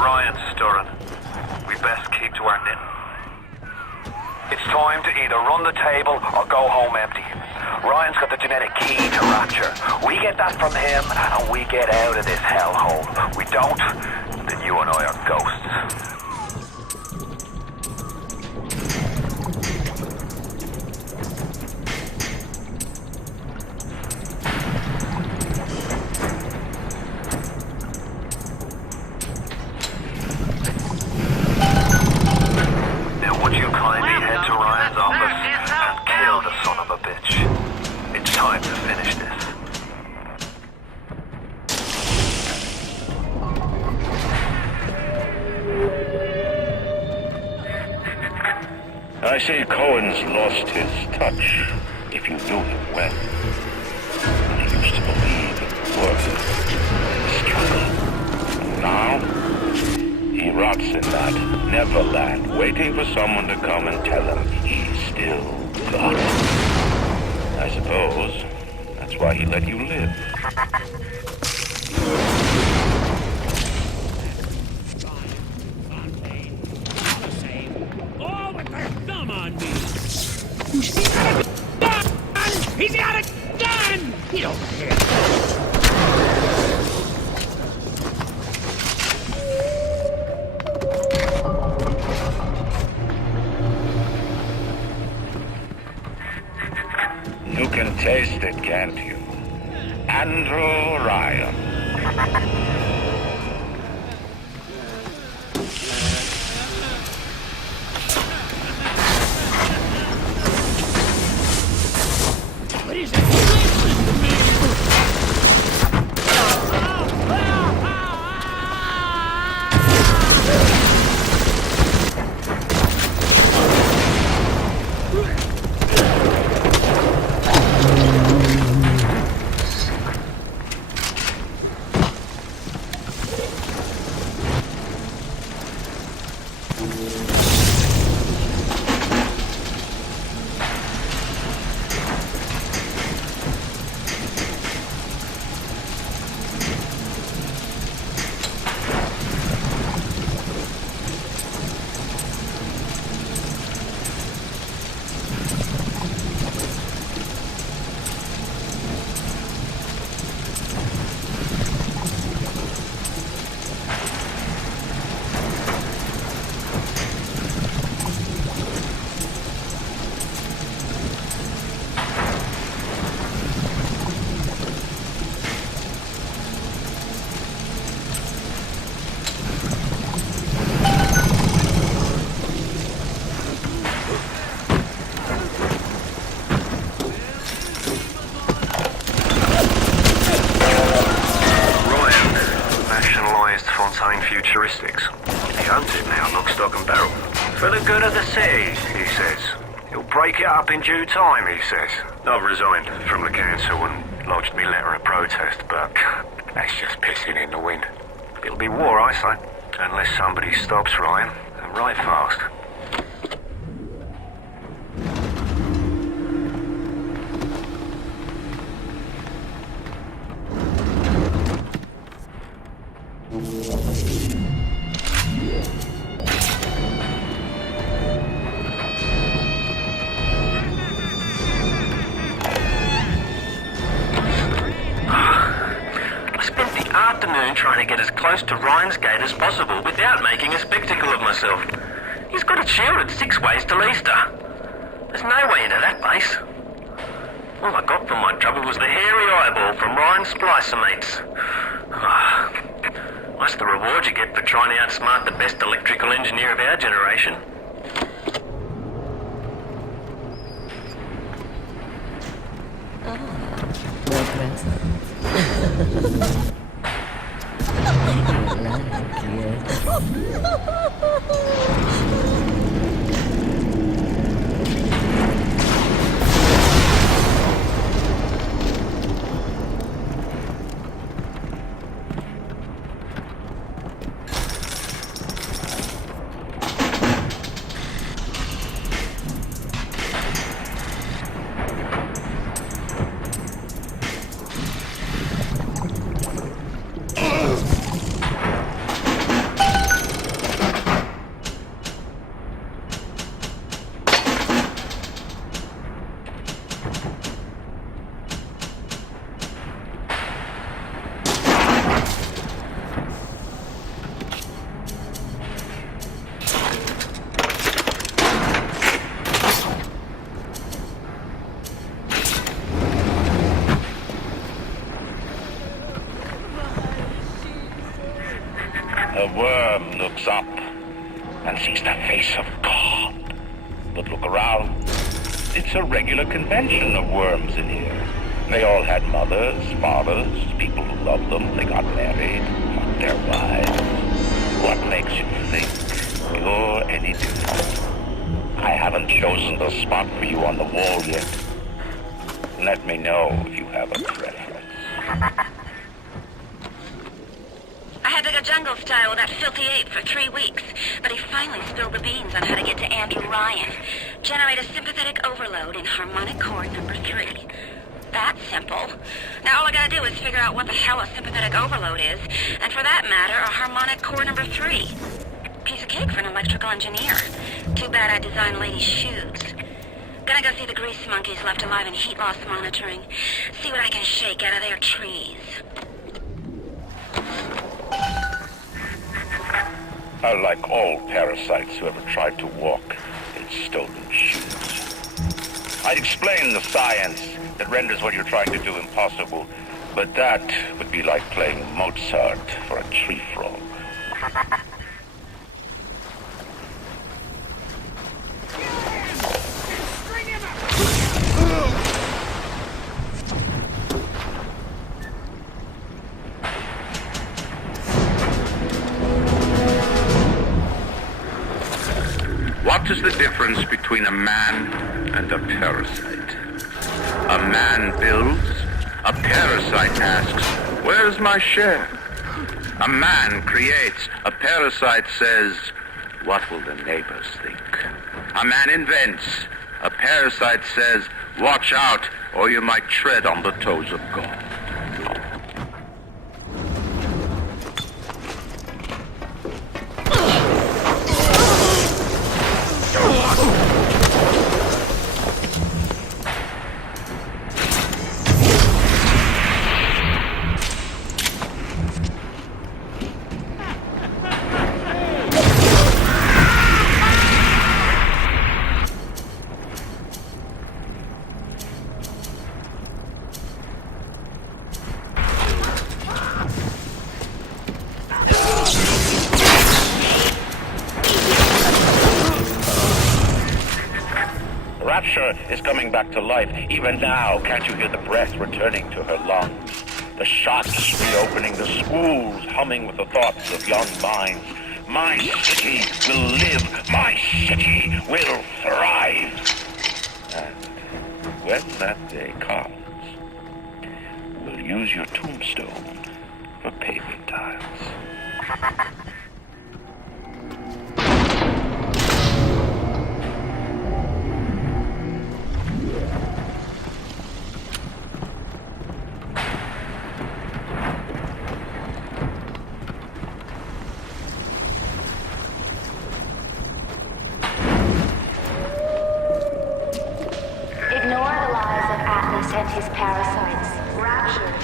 Ryan's stirring. We best keep to our knitting. It's time to either run the table or go home empty. Ryan's got the genetic key to Rapture. We get that from him and we get out of this hellhole. We don't, then you and I are ghosts. Time to finish this. I say Cohen's lost his touch, if you knew him well. I used to believe in work, struggle. Now, he rots in that Neverland, waiting for someone to come and tell him he's still got it. I suppose that's why he let you live. Oh, with their thumb on me! He's got a gun! He's got a gun! He don't care. You can taste it, can't you? Andrew Ryan. What is that? Listen to me! Futuristics. He owns it now, lock, stock and barrel. For the good of the city, he says. He'll break it up in due time, he says. I've resigned from the council and lodged me letter of protest, but that's just pissing in the wind. It'll be war, I say, unless somebody stops Ryan, and right fast. Trying to get as close to Ryan's gate as possible without making a spectacle of myself. He's got it shielded 6 ways to Leicester. There's no way into that base. All I got for my trouble was the hairy eyeball from Ryan's splicer mates. That's the reward you get for trying to outsmart the best electrical engineer of our generation. The worm looks up and sees the face of God. But look around. It's a regular convention of worms in here. They all had mothers, fathers, people who loved them. They got married, fucked their wives. What makes you think you're any different? I haven't chosen the spot for you on the wall yet. Let me know if you have a preference. I had to go jungle style with that filthy ape for 3 weeks, but he finally spilled the beans on how to get to Andrew Ryan. Generate a sympathetic overload in harmonic chord number 3. That's simple. Now all I gotta do is figure out what the hell a sympathetic overload is, and for that matter, a harmonic chord number 3. Piece of cake for an electrical engineer. Too bad I designed ladies' shoes. Gonna go see the grease monkeys left alive in heat loss monitoring. See what I can shake out of their trees. Like all parasites who ever tried to walk in stolen shoes. I'd explain the science that renders what you're trying to do impossible, but that would be like playing Mozart for a tree frog. What is the difference between a man and a parasite? A man builds, a parasite asks, where's my share? A man creates, a parasite says, what will the neighbors think? A man invents, a parasite says, watch out, or you might tread on the toes of God. Is coming back to life. Even now, can't you hear the breath returning to her lungs? The shops reopening, the schools humming with the thoughts of young minds. My city will live. My city will thrive. And when that day comes, we'll use your tombstone for paving tiles. And his parasites. Rapture.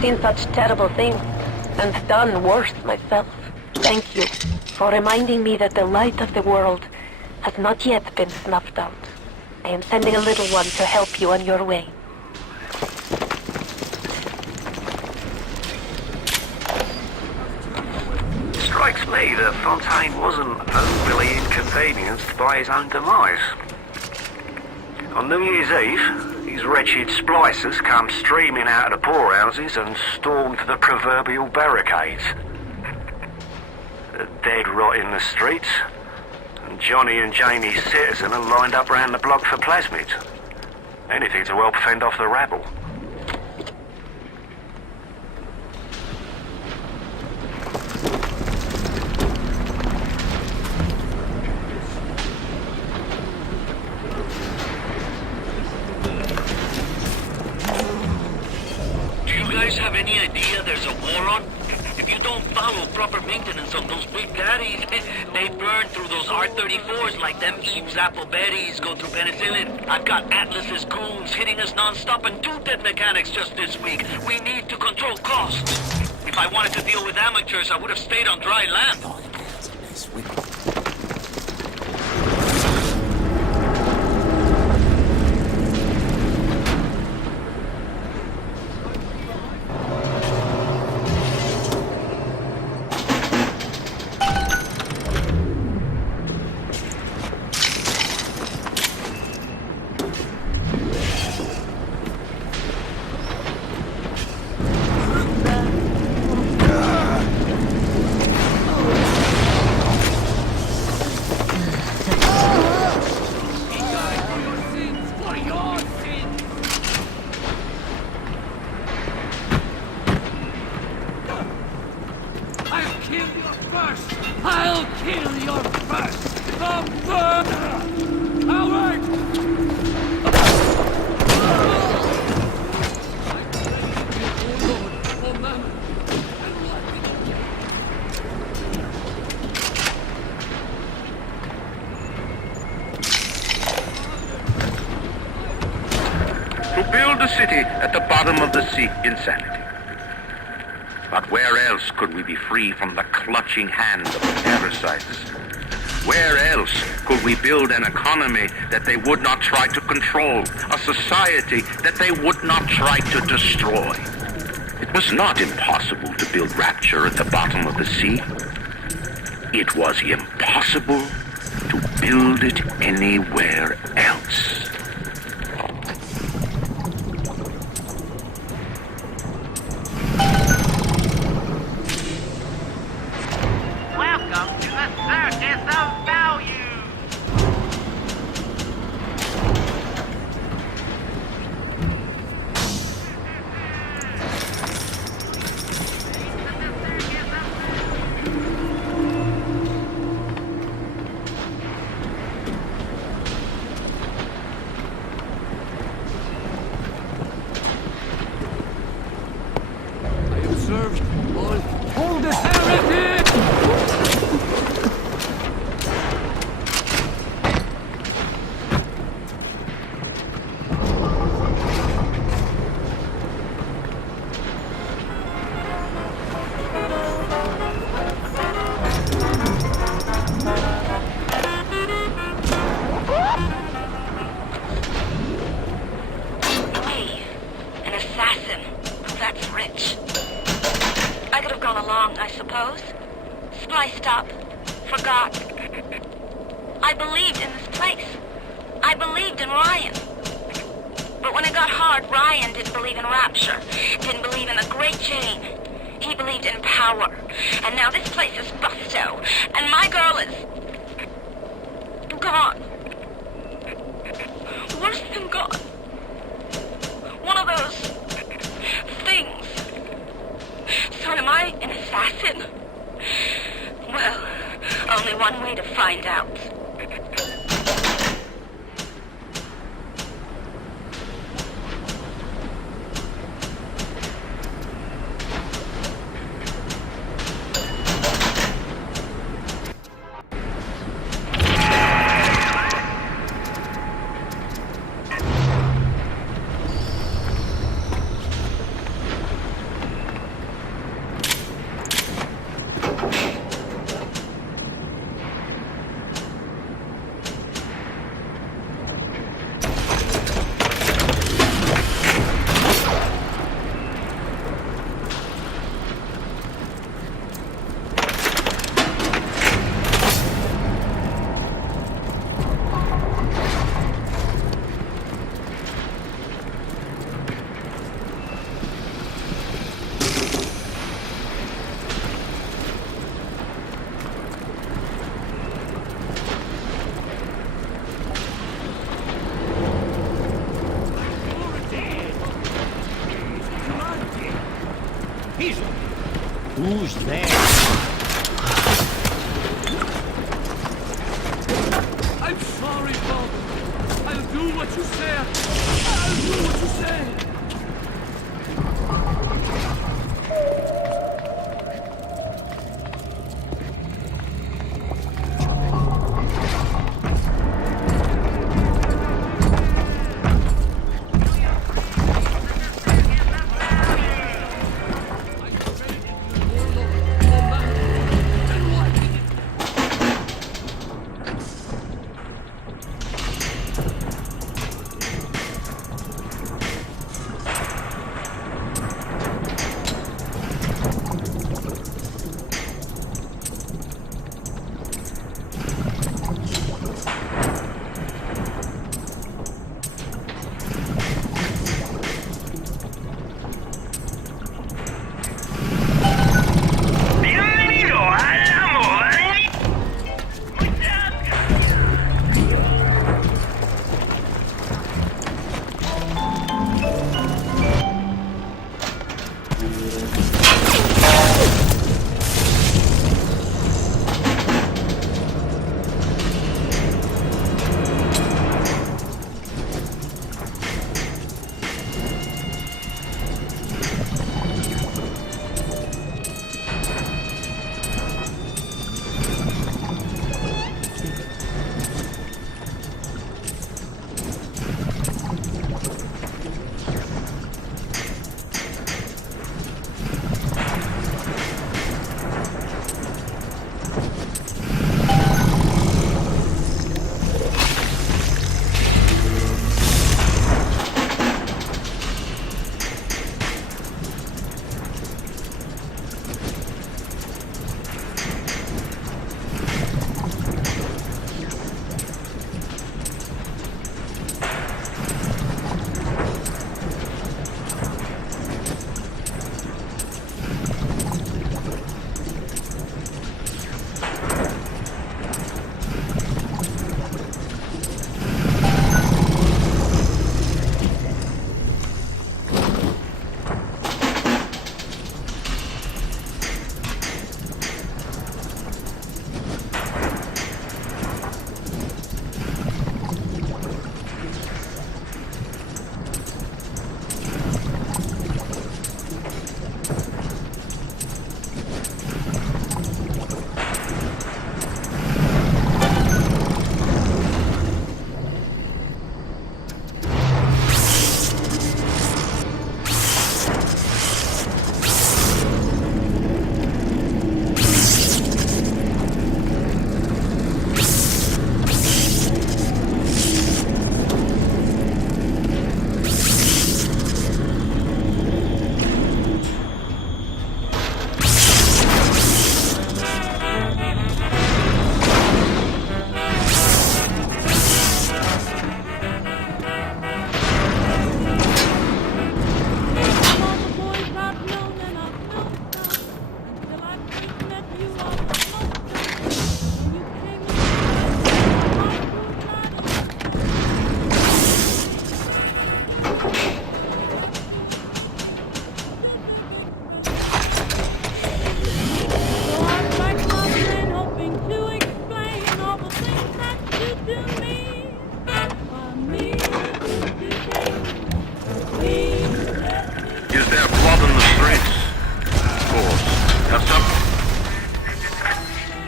Seen such terrible things, and done worse myself. Thank you for reminding me that the light of the world has not yet been snuffed out. I am sending a little one to help you on your way. that Fontaine wasn't overly inconvenienced by his own demise. On New Year's Eve, these wretched splicers come streaming out of the poorhouses and stormed the proverbial barricades. The dead rot in the streets, and Johnny and Jamie Citizen are lined up round the block for plasmids. Anything to help fend off the rabble. Have any idea there's a war on? If you don't follow proper maintenance on those big daddies, they burn through those R-34s like them Eve's apple berries go through penicillin. I've got Atlas's goons hitting us non-stop and 2 dead mechanics just this week. We need to control costs. If I wanted to deal with amateurs, I would have stayed on dry land. At the bottom of the sea, insanity. But where else could we be free from the clutching hand of the parasites? Where else could we build an economy that they would not try to control, a society that they would not try to destroy? It was not impossible to build rapture at the bottom of the sea. It was impossible to build it anywhere else. Who's there? I'm sorry, Bob. I'll do what you say. I'll do what you say.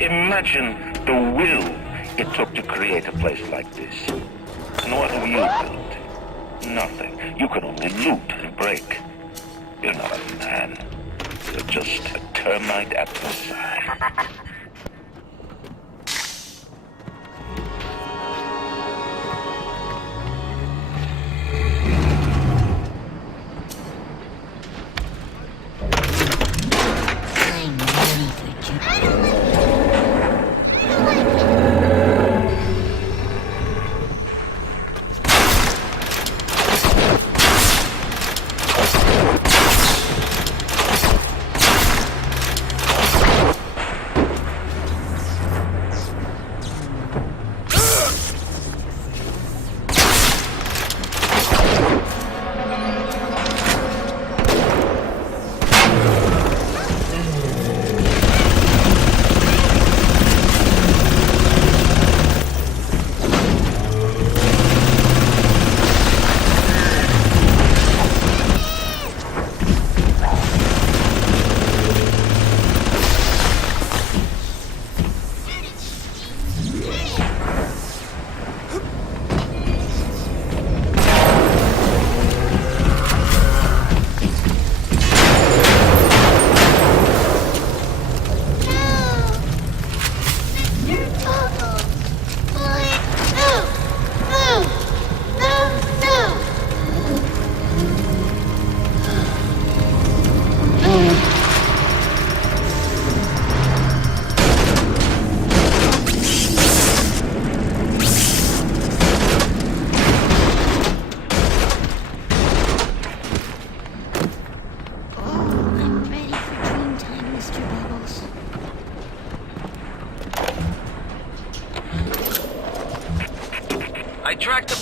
Imagine the will it took to create a place like this. And what have you built? Nothing. You can only loot and break. You're not a man. You're just a termite at the side.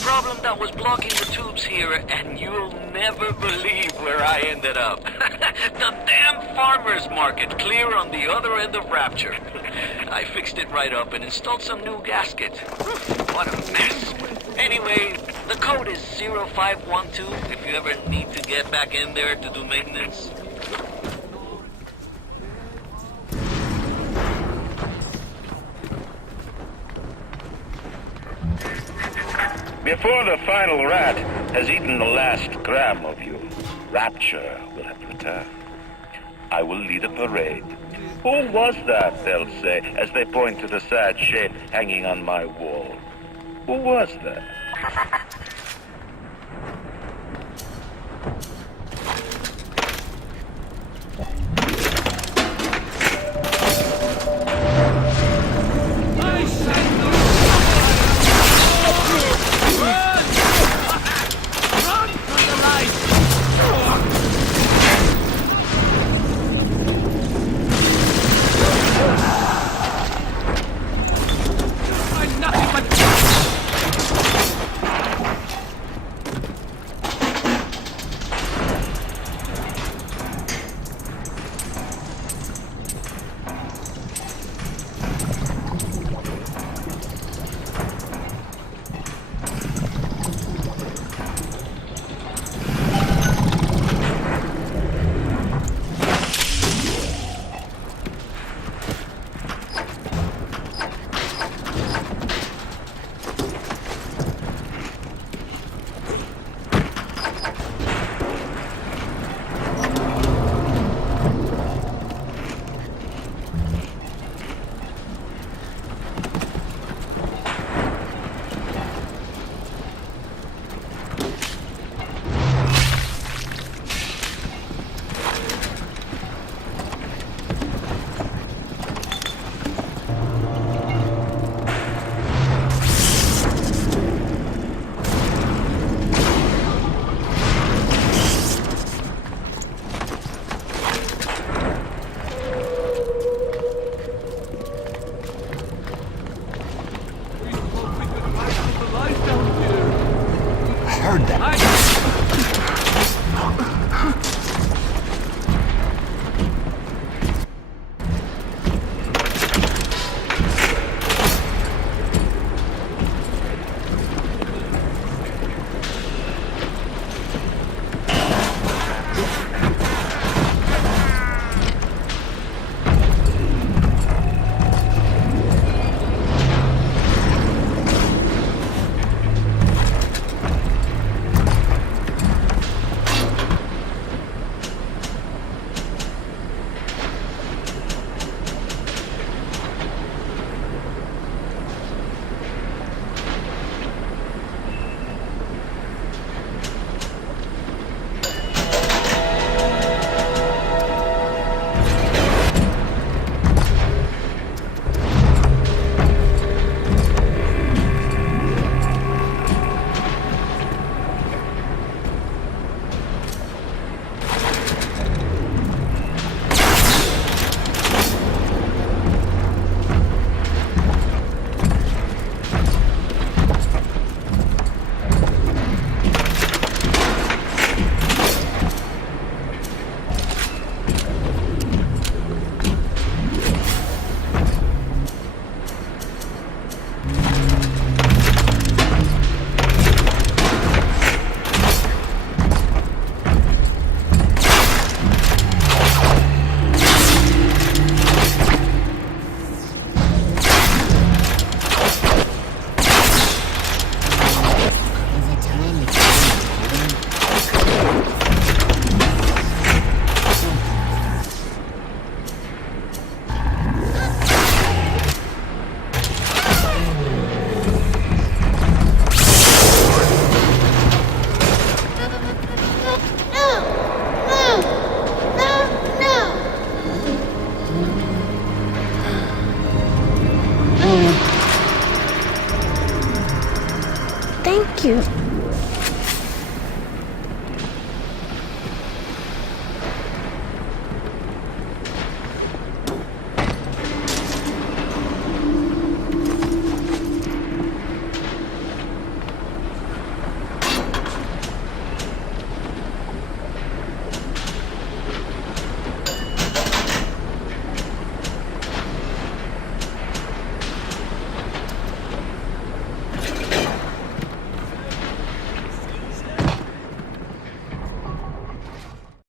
problem that was blocking the tubes here, and you'll never believe where I ended up. The damn farmer's market, clear on the other end of Rapture. I fixed it right up and installed some new gaskets. What a mess. Anyway, the code is 0512 if you ever need to get back in there to do maintenance. Before the final rat has eaten the last gram of you, Rapture will have returned. I will lead a parade. Who was that, they'll say, as they point to the sad shape hanging on my wall. Who was that? I shall not run! Run from the light! I'm nothing but... Thank you.